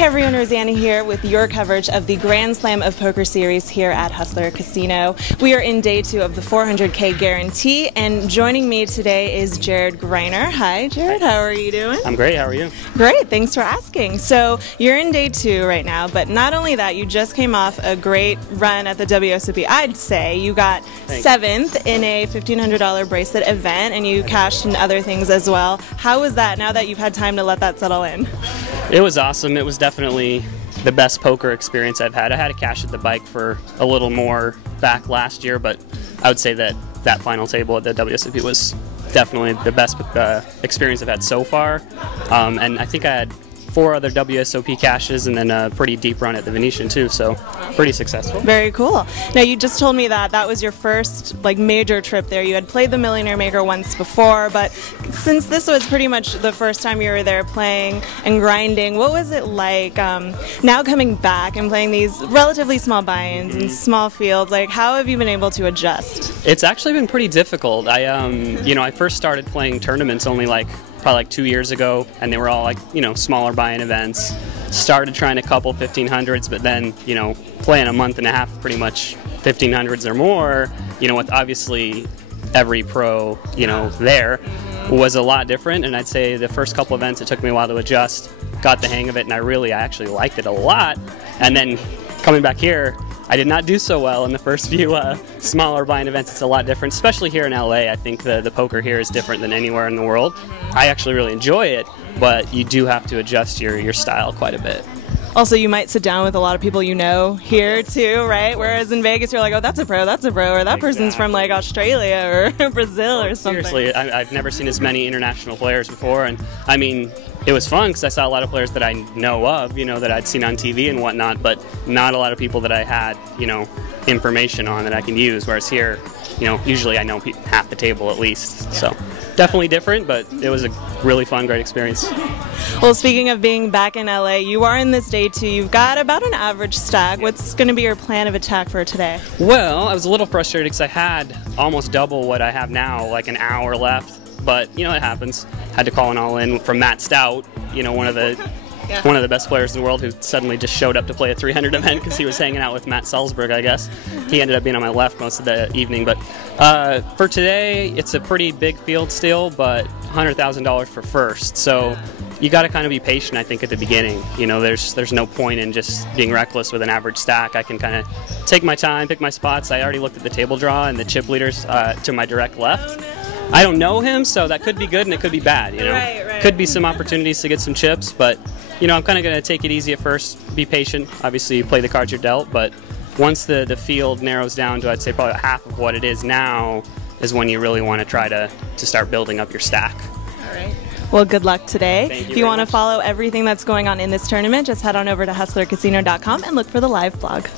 Hey everyone, Rossana here with your coverage of the Grand Slam of Poker Series here at Hustler Casino. We are in day 2 of the 400k guarantee, and joining me today is Jared Griener. Hi Jared, how are you doing? I'm great, how are you? Great, thanks for asking. So you're in day 2 right now, but not only that, you just came off a great run at the WSOP. I'd say you got 7th in a $1,500 bracelet event, and you cashed in other things as well. How was that now that you've had time to let that settle in? It was awesome. It was definitely the best poker experience I've had. I had to cash at the bike for a little more back last year, but I would say that that final table at the WSOP was definitely the best experience I've had so far. And I think I had 4 other WSOP cashes and then a pretty deep run at the Venetian too, so pretty successful. Very cool. Now you just told me that that was your first major trip there. You had played the Millionaire Maker once before, but since this was pretty much the first time you were there playing and grinding, what was it like now coming back and playing these relatively small buy-ins and small fields? How have you been able to adjust? It's actually been pretty difficult. I first started playing tournaments only probably 2 years ago, and they were all smaller buy-in events. Started trying a couple 1500s, but then playing a month and a half pretty much 1500s or more, with obviously every pro there, was a lot different. And I'd say the first couple events it took me a while to adjust, got the hang of it, and I actually liked it a lot. And then coming back here, I did not do so well in the first few smaller buy-in events. It's a lot different, especially here in LA. I think the poker here is different than anywhere in the world. I actually really enjoy it, but you do have to adjust your style quite a bit. Also, you might sit down with a lot of people here too, right? Whereas in Vegas, you're like, oh, that's a pro, or that person's from Australia or Brazil or something. Seriously, I've never seen as many international players before, and I mean, it was fun because I saw a lot of players that I know of, that I'd seen on TV and whatnot, but not a lot of people that I had, information on that I can use. Whereas here, usually I know half the table at least. So definitely different, but it was a really fun, great experience. Well, speaking of being back in LA, you are in this day 2. You've got about an average stack. What's going to be your plan of attack for today? Well, I was a little frustrated because I had almost double what I have now, an hour left. But it happens. Had to call an all-in from Matt Stout, one of the best players in the world, who suddenly just showed up to play a 300 event because he was hanging out with Matt Salzberg, I guess. He ended up being on my left most of the evening. But for today, it's a pretty big field still, but $100,000 for first. So you got to kind of be patient, I think, at the beginning. There's no point in just being reckless with an average stack. I can kind of take my time, pick my spots. I already looked at the table draw and the chip leaders to my direct left. I don't know him, so that could be good and it could be bad, Right. Could be some opportunities to get some chips, but, I'm kind of going to take it easy at first, be patient. Obviously, you play the cards you're dealt, but once the field narrows down to, I'd say, probably half of what it is now, is when you really want to try to start building up your stack. All right. Well, good luck today. Thank you. If you want to follow everything that's going on in this tournament, just head on over to hustlercasino.com and look for the live blog.